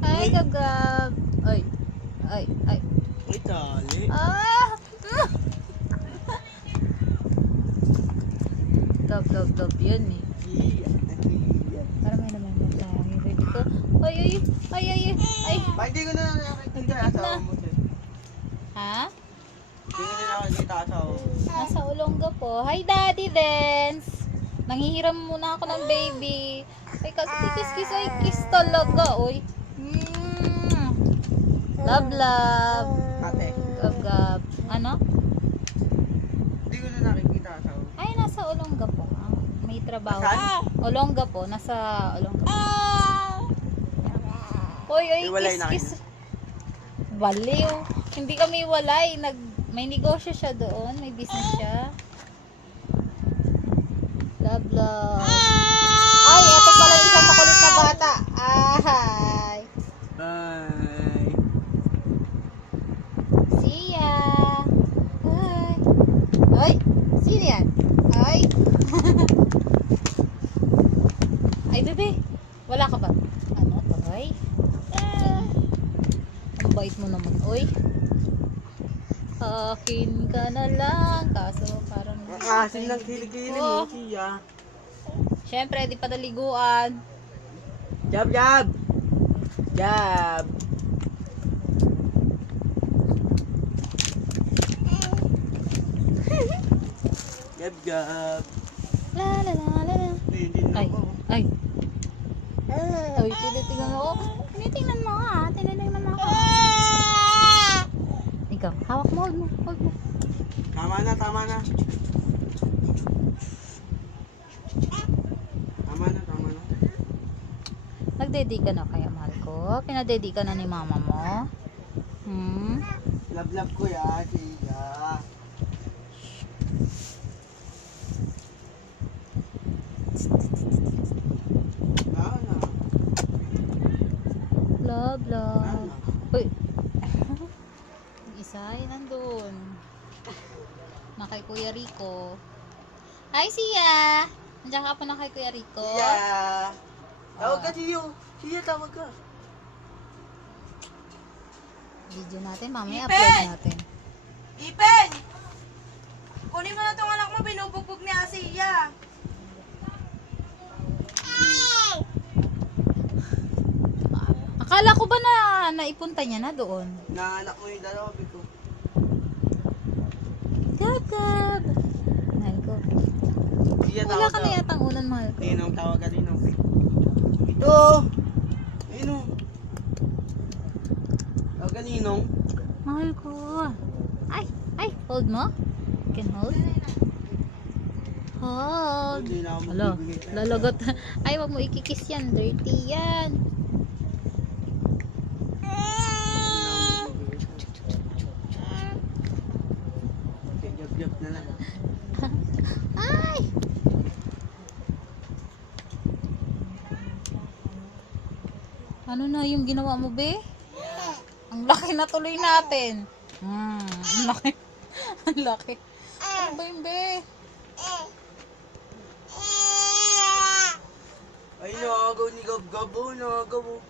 Ay, gagab. Ay. Ay. Ay, tali. Ah! Gab yun eh. Para may naman mo tayo. Baby ko. Ay. Bakit di ko na nakikita asawa mo? Ha? Di ko na nakikita asawa mo. Nasa Olongga po. Hi, Daddy Dance. Nanghihiram muna ako ng baby. Ay, kasi kiss. Ay, kiss talaga. Oy. Love. Ate, Gab. Ano? di ko na nakikita asawa mo. Ay, nasa Olongga po. May trabaho. Saan? Olongga po. Nasa Olongga po. Oy, Iwalay na kiss. Baliw. Hindi kami walay. May negosyo siya doon. May business siya. Love. Ay, ito pala yung isang makulit na bata. Ay. Bye. See ya. Ay. Ay. Sino yan? Ay. Ay, bebe. Wala ka ba? Ano to, ay? Ang bait mo naman, oy. Akin ka na lang. Kaso parang... Asim ng kilikili mo, siya. Siyempre, di pa naliguan. Jab. Gab. La. Hindi na Ay. ako. Ay. Ay, tinitingnan mo. Tinitingnan mo ha. Tinitingnan mo ako. Ikaw, hawak mo. Hold mo. Tama na. Tama na. Nagdedi ka na kaya, mahal ko? Pinadedi ka na ni mama mo? Love ko ya, siya. Love. Uy. Isa ay nandun. Na kay Kuya Rico. Hi, Sia! Nandiyan ka po na kay Kuya Rico? Yeah. Tawag ka, Siyo. Siya, tawag ka. Video natin, mamaya Ipe! upload natin. Ipen! Kunin mo na tong anak mo, binubugbog ni Asiya. Akala ko ba na naipunta niya na doon? Naanak mo yung dalawa, Biko. Gab. Mahal ko. Siya, Wala tawag ka na yatang ulan, mahal ko. Ninong, tawag ka, Ninong. Ito! Ninong. Tawag ka, Ninong. Mahal ko. Ay, hold mo? You can hold? Hold. Hindi na ako Hala, magbibigay. lalagot. Ay, wag mo ikikis yan. Dirty yan. Jab na lang. Ay! Ano na yung ginawa mo, be? Ang laki na tuloy natin. Ang laki. Ang laki. Ano ba yun, be? Ay, nakagaw ni Gab-Gab, oh, nakagaw, oh.